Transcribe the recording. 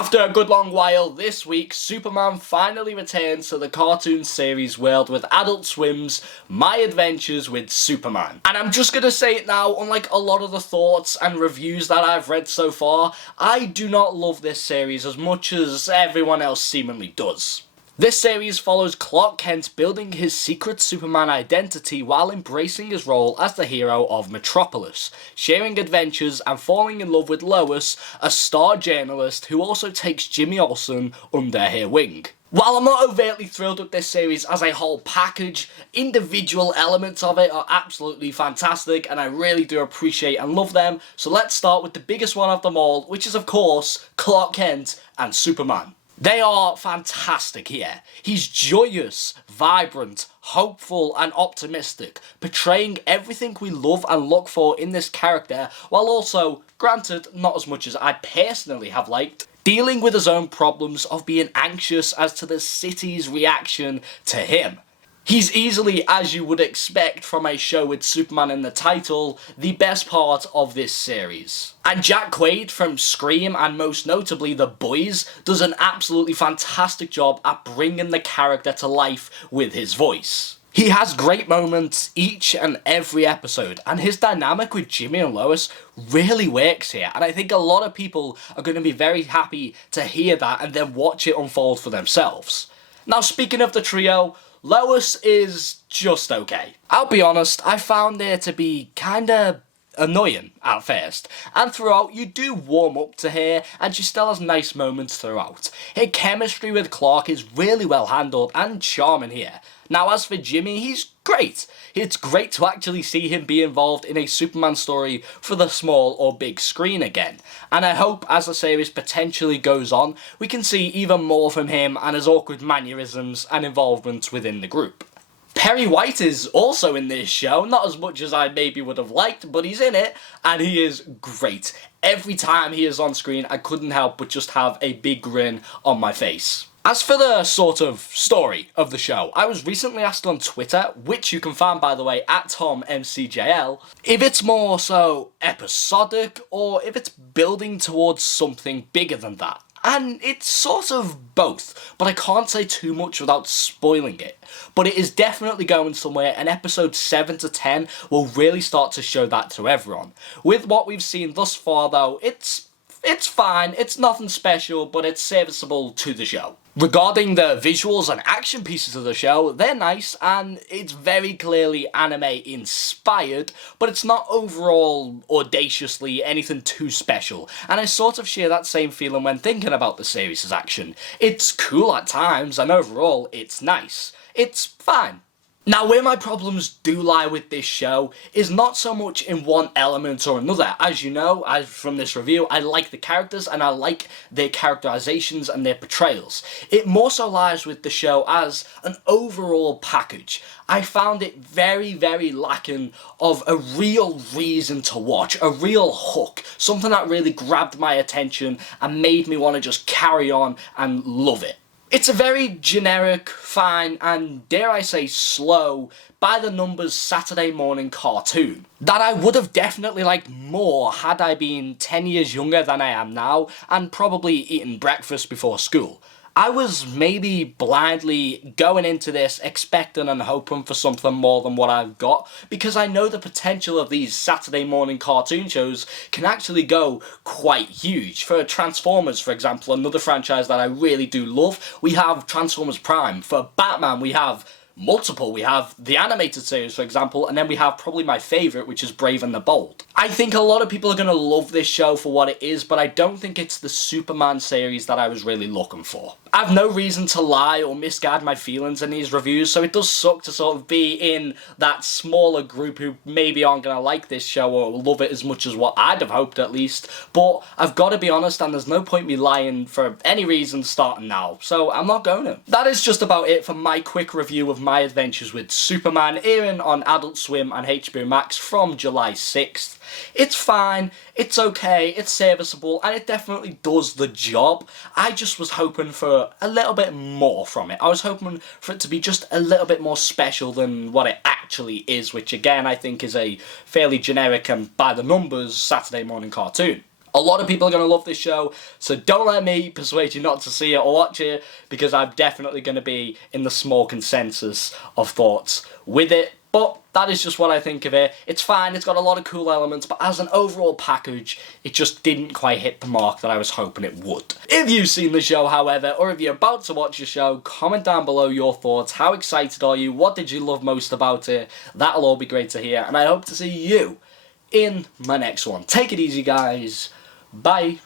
After a good long while, this week, Superman finally returns to the cartoon series world with Adult Swim's My Adventures with Superman. And I'm just gonna say it now, unlike a lot of the thoughts and reviews that I've read so far, I do not love this series as much as everyone else seemingly does. This series follows Clark Kent building his secret Superman identity while embracing his role as the hero of Metropolis, sharing adventures and falling in love with Lois, a star journalist who also takes Jimmy Olsen under her wing. While I'm not overtly thrilled with this series as a whole package, individual elements of it are absolutely fantastic and I really do appreciate and love them, so let's start with the biggest one of them all, which is of course Clark Kent and Superman. They are fantastic here. He's joyous, vibrant, hopeful and optimistic, portraying everything we love and look for in this character, while also, granted, not as much as I personally have liked, dealing with his own problems of being anxious as to the city's reaction to him. He's easily, as you would expect from a show with Superman in the title, the best part of this series. And Jake Wyatt from Scream and most notably The Boys does an absolutely fantastic job at bringing the character to life with his voice. He has great moments each and every episode, and his dynamic with Jimmy and Lois really works here, and I think a lot of people are going to be very happy to hear that and then watch it unfold for themselves. Now, speaking of the trio, Lois is just okay. I'll be honest, I found her to be kinda annoying at first, and throughout you do warm up to her and she still has nice moments throughout. Her chemistry with Clark is really well handled and charming here. Now as for Jimmy, he's great. It's great to actually see him be involved in a Superman story for the small or big screen again, and I hope as the series potentially goes on, we can see even more from him and his awkward mannerisms and involvement within the group. Perry White is also in this show, not as much as I maybe would have liked, but he's in it, and he is great. Every time he is on screen, I couldn't help but just have a big grin on my face. As for the sort of story of the show, I was recently asked on Twitter, which you can find by the way at TomMCJL, if it's more so episodic or if it's building towards something bigger than that. And it's sort of both, but I can't say too much without spoiling it. But it is definitely going somewhere, and episodes 7 to 10 will really start to show that to everyone. With what we've seen thus far though, it's fine, it's nothing special, but it's serviceable to the show. Regarding the visuals and action pieces of the show, they're nice and it's very clearly anime inspired, but it's not overall audaciously anything too special, and I sort of share that same feeling when thinking about the series' action. It's cool at times and overall it's nice. It's fine. Now, where my problems do lie with this show is not so much in one element or another. As you know, from this review, I like the characters and I like their characterizations and their portrayals. It more so lies with the show as an overall package. I found it very, very lacking of a real reason to watch, a real hook, something that really grabbed my attention and made me want to just carry on and love it. It's a very generic, fine, and dare I say slow, by the numbers Saturday morning cartoon that I would have definitely liked more had I been 10 years younger than I am now and probably eaten breakfast before school. I was maybe blindly going into this expecting and hoping for something more than what I've got, because I know the potential of these Saturday morning cartoon shows can actually go quite huge. For Transformers, for example, another franchise that I really do love, we have Transformers Prime. For Batman, we have multiple. We have the animated series, for example, and then we have probably my favourite, which is Brave and the Bold. I think a lot of people are going to love this show for what it is, but I don't think it's the Superman series that I was really looking for. I've no reason to lie or misguide my feelings in these reviews, so it does suck to sort of be in that smaller group who maybe aren't going to like this show or love it as much as what I'd have hoped at least, but I've got to be honest, and there's no point me lying for any reason starting now, so I'm not going to. That is just about it for my quick review of My Adventures with Superman, airing on Adult Swim and HBO Max from July 6th. It's fine, it's okay, it's serviceable, and it definitely does the job. I just was hoping for a little bit more from it. I was hoping for it to be just a little bit more special than what it actually is, which again I think is a fairly generic and by the numbers Saturday morning cartoon. A lot of people are going to love this show, so don't let me persuade you not to see it or watch it, because I'm definitely going to be in the small consensus of thoughts with it. But that is just what I think of it. It's fine, it's got a lot of cool elements, but as an overall package, it just didn't quite hit the mark that I was hoping it would. If you've seen the show, however, or if you're about to watch the show, comment down below your thoughts. How excited are you? What did you love most about it? That'll all be great to hear, and I hope to see you in my next one. Take it easy, guys. Bye.